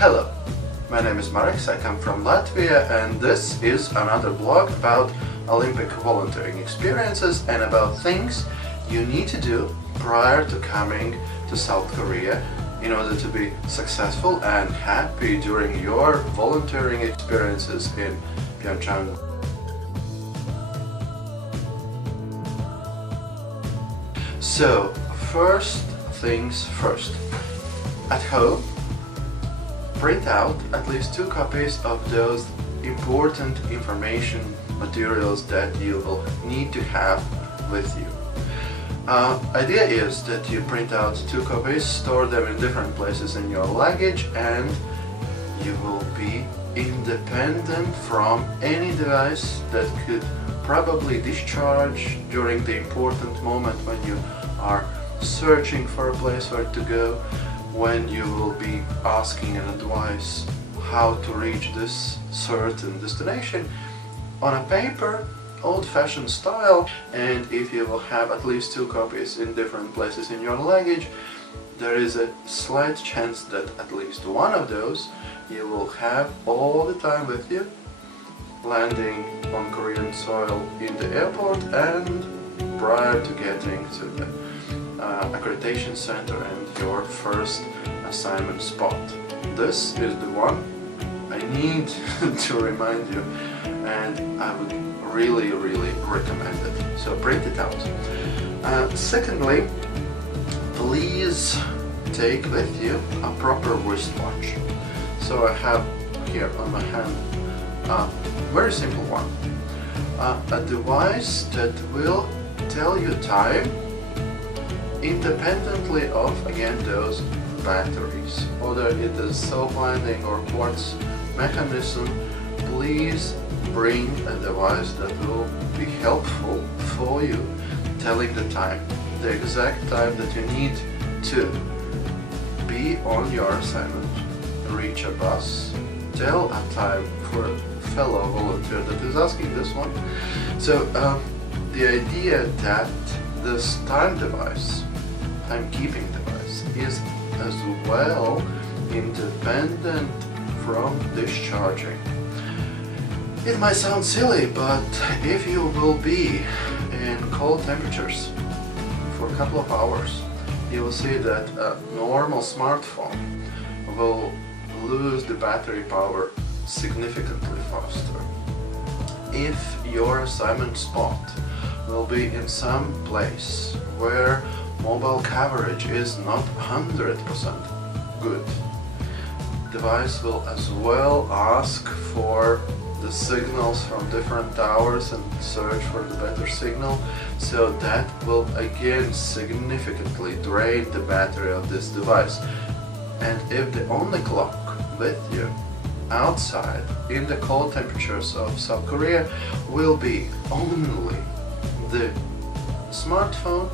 Hello, my name is Marek, I come from Latvia, and this is another blog about Olympic volunteering experiences and about things you need to do prior to coming to South Korea in order to be successful and happy during your volunteering experiences in Pyeongchang. So, first things first. At home, print out at least 2 copies of those important information materials that you will need to have with you. Idea is that you print out 2 copies, store them in different places in your luggage, and you will be independent from any device that could probably discharge during the important moment when you are searching for a place where to go, when you will be asking an advice how to reach this certain destination on a paper, old-fashioned style. And if you will have at least 2 copies in different places in your luggage, there is a slight chance that at least one of those you will have all the time with you, landing on Korean soil in the airport and prior to getting to the accreditation center and your first assignment spot. This is the one I need to remind you, and I would really recommend it. So print it out. Secondly, please take with you a proper wristwatch. So I have here on my hand a very simple one, a device that will tell you time independently of, again, those batteries. Whether it is self-winding or quartz mechanism, please bring a device that will be helpful for you, telling the time, the exact time that you need to be on your assignment, reach a bus, tell a time for a fellow volunteer that is asking this one. So the idea that this timekeeping device is as well independent from discharging. It might sound silly, but if you will be in cold temperatures for a couple of hours, you will see that a normal smartphone will lose the battery power significantly faster. If your assignment spot will be in some place where mobile coverage is not 100% good, device will as well ask for the signals from different towers and search for the better signal, so that will again significantly drain the battery of this device. And if the only clock with you outside in the cold temperatures of South Korea will be only the smartphone,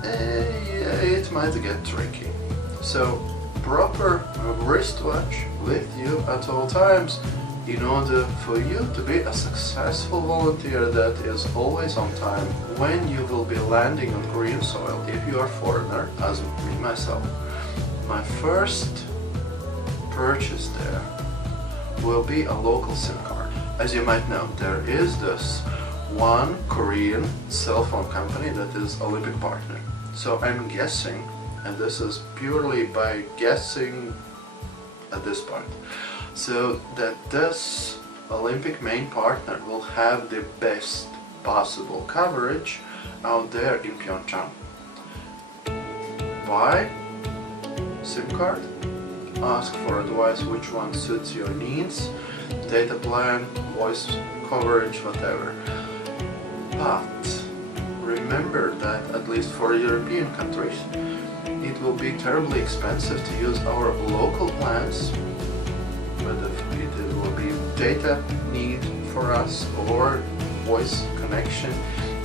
it might get tricky. So proper wristwatch with you at all times in order for you to be a successful volunteer that is always on time when you will be landing on Korean soil. If you are a foreigner, as me myself, my first purchase there will be a local SIM card. As you might know, there is this one Korean cell phone company that is Olympic partner. So I'm guessing, and this is purely by guessing at this point, so that this Olympic main partner will have the best possible coverage out there in Pyeongchang. Buy SIM card, ask for advice which one suits your needs, data plan, voice coverage, whatever. But remember that at least for European countries, it will be terribly expensive to use our local plans, whether it will be data need for us or voice connection,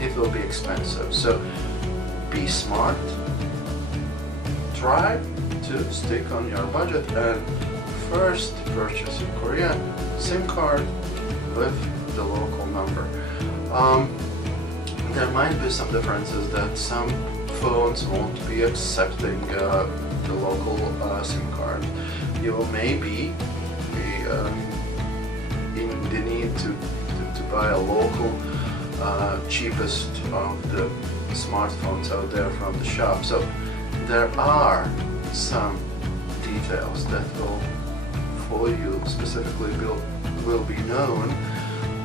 it will be expensive. So be smart, try to stick on your budget, and first purchase in Korea SIM card with the local number. There might be some differences that some phones won't be accepting the local SIM card. you maybe be in the need to buy a local cheapest of the smartphones out there from the shop. So there are some details that will, for you specifically, will be known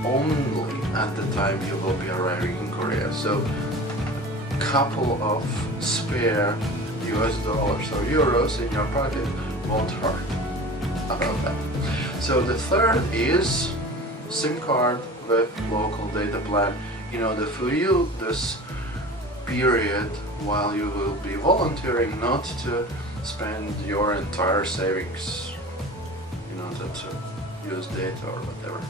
only at the time you will be arriving in Korea. So couple of spare US dollars or euros in your pocket won't hurt about that. So the third is SIM card with local data plan. In order for you, this period while you will be volunteering, not to spend your entire savings, to use data or whatever.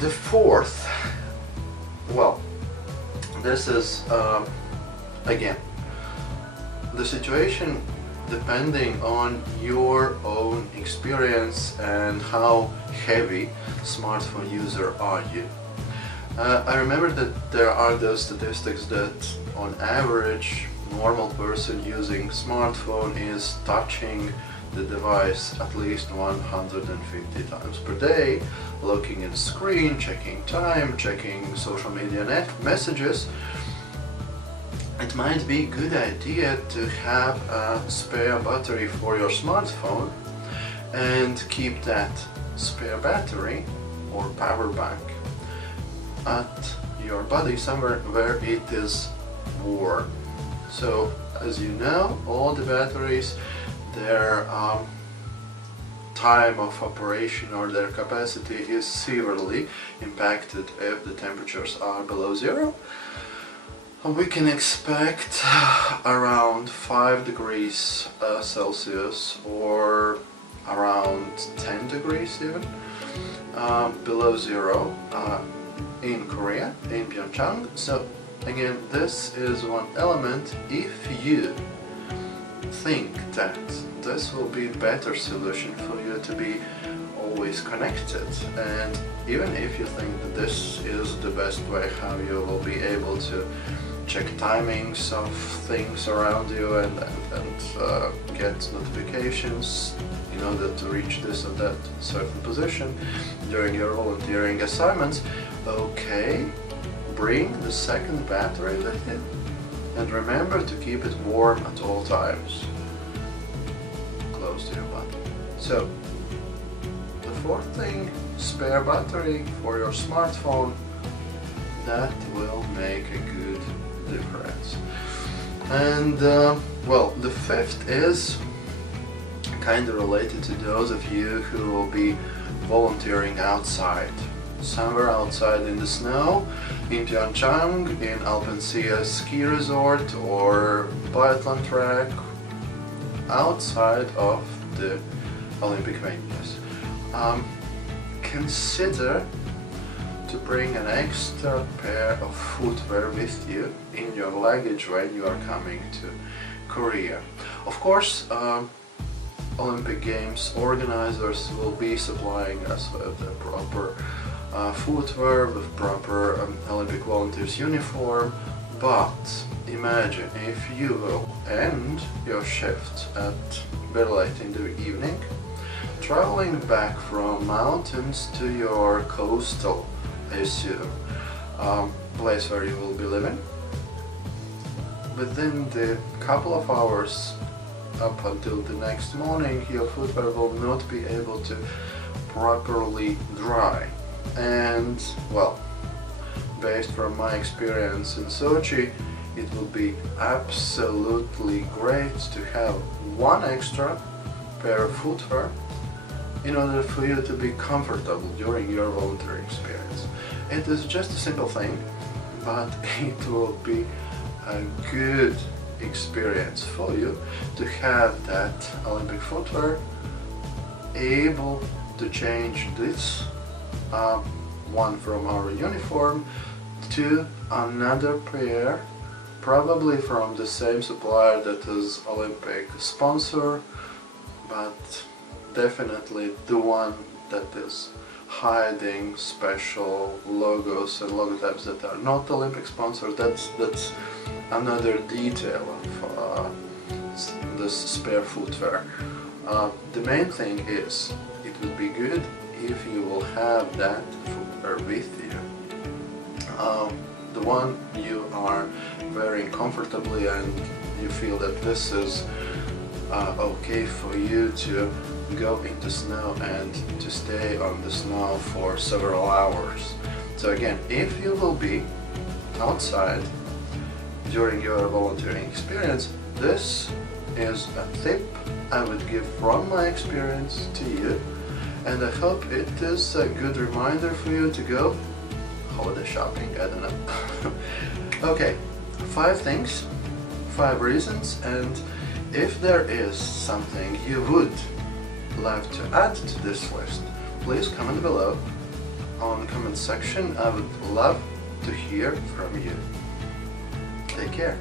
The fourth, well, this is again the situation depending on your own experience and how heavy smartphone user are you. I remember that there are those statistics that on average normal person using smartphone is touching the device at least 150 times per day, looking at the screen, checking time, checking social media messages. It might be a good idea to have a spare battery for your smartphone and keep that spare battery or power bank at your body somewhere where it is warm. So as you know, all the batteries, their time of operation or their capacity is severely impacted if the temperatures are below zero. We can expect around 5 degrees Celsius or around 10 degrees even below zero in Korea, in Pyeongchang. So again, this is one element. If you think that this will be a better solution for you to be always connected, and even if you think that this is the best way how you will be able to check timings of things around you and get notifications in order to reach this or that certain position during your volunteering assignments, okay, bring the second battery with you and remember to keep it warm at all times, close to your body. So the fourth thing, spare battery for your smartphone, that will make a good difference. And well, the fifth is kind of related to those of you who will be volunteering outside, somewhere outside in the snow, in Pyeongchang, in Alpensia ski resort or biathlon track, outside of the Olympic venues. Consider to bring an extra pair of footwear with you in your luggage when you are coming to Korea. Of course, Olympic Games organizers will be supplying us with the proper footwear, with proper Olympic volunteers uniform, but imagine if you will end your shift at very late in the evening, traveling back from mountains to your coastal, I assume, place where you will be living. Within the couple of hours up until the next morning, your footwear will not be able to properly dry. And well, based from my experience in Sochi, it would be absolutely great to have one extra pair of footwear in order for you to be comfortable during your volunteering experience. It is just a simple thing, but it will be a good experience for you to have that Olympic footwear, able to change this one from our uniform to another pair, probably from the same supplier that is Olympic sponsor, but definitely the one that is hiding special logos and logotypes that are not Olympic sponsors. That's another detail of this spare footwear. The main thing is, it would be good if you will have that footwear with you. The one you are wearing comfortably and you feel that this is okay for you to go into snow and to stay on the snow for several hours. So again, if you will be outside during your volunteering experience, this is a tip I would give from my experience to you, and I hope it is a good reminder for you to go holiday shopping, I don't know. Okay, 5 things, 5 reasons, and if there is something you would like to add to this list, please comment below on the comment section. I would love to hear from you. Take care.